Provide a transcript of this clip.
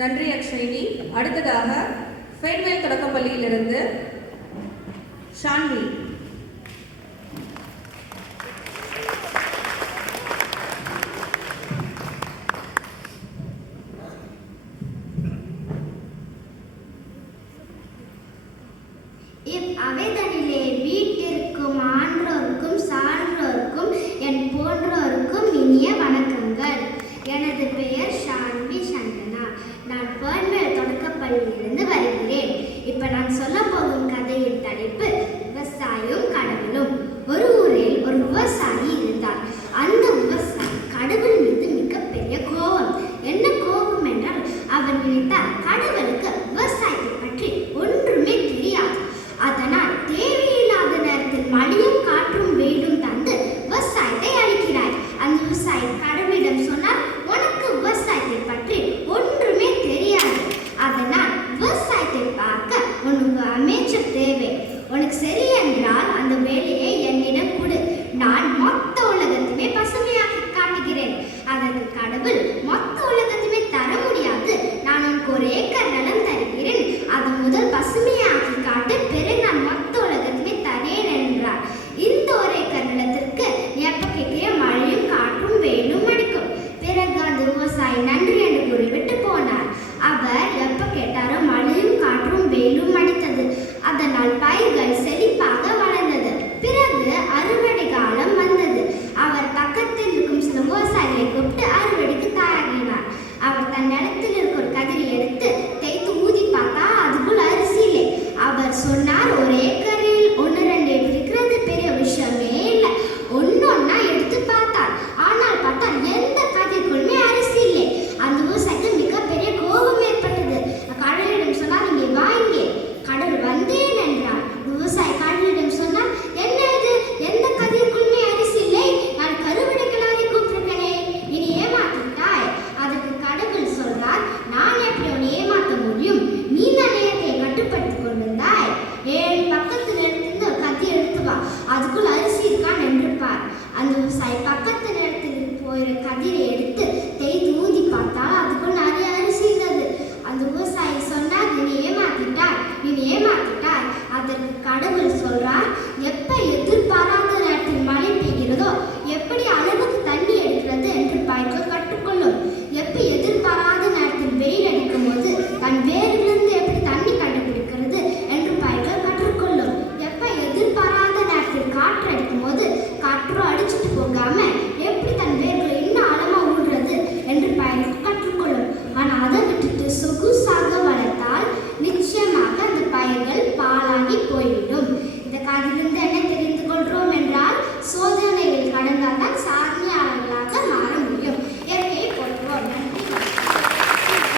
நன்றி அக்ஷயினி. அடுத்ததாக ஃபெயின்வேல் தொடக்கப்பள்ளியிலிருந்து ஷான்வி. அவைதனிலே வீட்டிற்கும் ஆன்றோருக்கும் சான்றோருக்கும் என் போன்றோருக்கும் இனிய வணக்கங்கள். எனது பெயர் ஷான்வி சந்தனா. நான் ஃபெயின்வேல் தொடக்கப்பள்ளியிலிருந்து வருகிறேன். இப்போ நான் சொல்ல போகும் கதையின் தலைப்பு விவசாயம் கடவுளும். ஒரு ஊரில் ஒரு விவசாயி இருந்தார். அந்த விவசாயி கடவுள் மீது மிகப்பெரிய கோபம். என்ன கோபம் என்றால், அவர் நினைத்தார் கடவுளுக்கு விவசாயத்தை பற்றி ஒன்றுமே தெரியாது. அதனால் தேவையில்லாத நேரத்தில் மழையும் காற்றும் வெயிலும் தந்து விவசாயத்தை அழிக்கிறார். அந்த விவசாயி கடவுளிடம் சொன்னார், உனக்கு விவசாயத்தை பற்றி ஒன்றுமே தெரியாது. அதனால் விவசாயத்தை பார்க்க உனக்கு அமைச்சர் தேவை. உனக்கு சரி என்றால் அந்த வேலையை என்னிடம் கொடு. நான் மொத்த உலகத்தையுமே பசுமையாக்கி காட்டுகிறேன். அதற்கு கடவுள், மொத்த உலகத்தையுமே தர முடியாது, நான் உனக்கு ஒரு ஏக்கர் நிலம் தருகிறேன், அது முதல் பசுமையாக்கி காட்டு, பிறகு நான் மொத்த உலகத்தையுமே தரேன் என்றார். இந்த ஒரு ஏக்கர் நிலத்திற்கு எப்ப கேட்கிற மழையும் காற்றும் வெயிலும் அடிக்கும். பிறகு அந்த விவசாயி நன்றி என்று கூறிவிட்டு போனார். அவர் எப்ப கேட்டாரோ மழையும் காற்றும் வெயிலும் அடித்தது. அதனால் பயிர்கள் செழிப்பாக வளர்ந்தது. பிறகு அறுவடை காலம் வந்தது. அவர் பக்கத்தில் இருக்கும் சில விவசாயிகளை கூப்பிட்டு அறுவடைக்கு தயாரினார். அவர் தன் நிலத்தில் இருக்க ஒரு கதிரை எடுத்து தேய்த்து ஊதி பார்த்தா அதுக்குள் அரிசி இல்லை. அவர் சொன்னார், ஒரு ஏக்கரில் 1-2 இருக்கிறது பெரிய விஷயமே இல்லை. ஒன்னொன்னா எடுத்து பார்த்தார். ஆனால் பார்த்தால் எந்த கதிரைக்குள்ளுமே அரிசி இல்லை. அந்த விவசாயிக்கு மிகப்பெரிய கோபம் ஏற்பட்டது. கடவுளிடம் சொன்னார், இங்கே வாங்கி. கடவுள் வந்தேன் என்றார். விவசாயி கடவுளிடம் சொன்னார், என்ன இது, எந்த கதிரைக்குள்ளுமே அரிசி இல்லை, நான் கருவடைகளாரை கூப்பிட்டிருக்கேனே, இனி ஏமாத்திட்டாய். அதற்கு கடவுள் சொல்றார், நான் எப்படி உன்னை ஏமாற்ற முடியும், நீ தான் நேரத்தை கட்டுப்படுத்திக் கொண்டிருந்தாய். என் பக்கத்து நிலத்திலிருந்து ஒரு கத்தி எடுத்து வா, அதுக்குள் அரிசி இருக்கான் என்று பார். அந்த விவசாயி பக்கத்து நிலத்தில் போயிற கதிரை எடுத்து தேய்த்து ஊதி பார்த்தால் அதுக்குள் நிறைய அரிசி இருந்தது. அந்த விவசாயி சொன்னார், நீ ஏமாத்திட்டாய், நீ ஏமாத்திட்டாய். அதற்கு கடவுள் சொல்றார், எப்ப எதிர்பாராத நேரத்தில் மழை பெய்கிறதோ, எப்படி அளவுக்கு தண்ணி எடுக்கிறது என்று பயிர்கள் கற்றுக்கொள்ளும். எப்ப எதிர்பாராத நேரத்தில் வெயில் அடிக்கும் போது தன் வேரிலிருந்து எப்படி தண்ணி கண்டுபிடிக்கிறது என்று பயிர்கள் கற்றுக்கொள்ளும். எப்ப எதிர்பாராத நேரத்தில் காற்று அடிக்கும் போது காற்று அடிச்சுட்டு போகாம எப்படி தன் வேர்களை இன்னும் ஆழமா ஊடுறது என்று பயிர்கள் கற்றுக்கொள்ளும். ஆனா அதை விட்டுட்டு சொகுசாக வளர்த்தால் நிச்சயமாக அந்த பயிர்கள் பாழாகி போய்விடும். இந்த கதையிலிருந்து என்ன தெரிந்து கொள்றோம் என்றால், சோதனைகள் கடந்தால்தான்